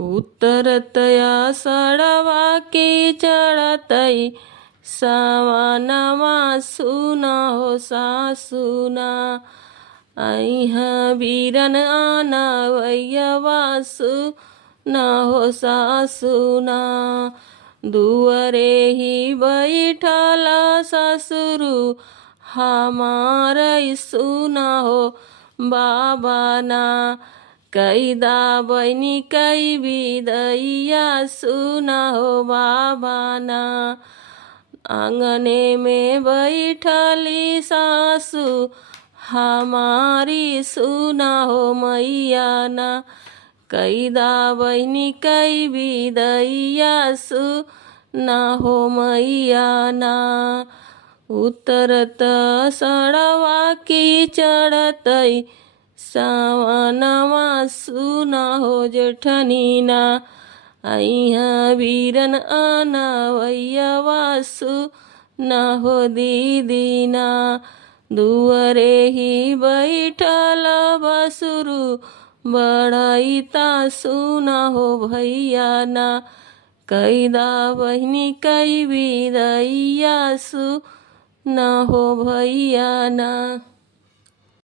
उतरतया सड़वा के चढ़तई सावनमा सुना हो सासुना। अइहा बीरन आनवैयवा सुना हो सासुना। दुअरे ही बैठल ससुरु हमार सुना हो बाबाना। कैदा बहिनी कई विदैया सुना हो बाबाना। आंगने में बैठली सासु हमारी सुना हो मैया ना। कैदा बहिनी कई विदैया सुना हो मैया ना। उतरत सड़वा की चढ़तई सावनमा सुना हो जेठनीना। अइहा बीरन आनवैयवा सुना हो दीदीना। दुअरे ही बैठल बसुरु बढ़ैता सुना हो भैया ना। कैदा बहिनी कई विदैया सुना हो भैया ना।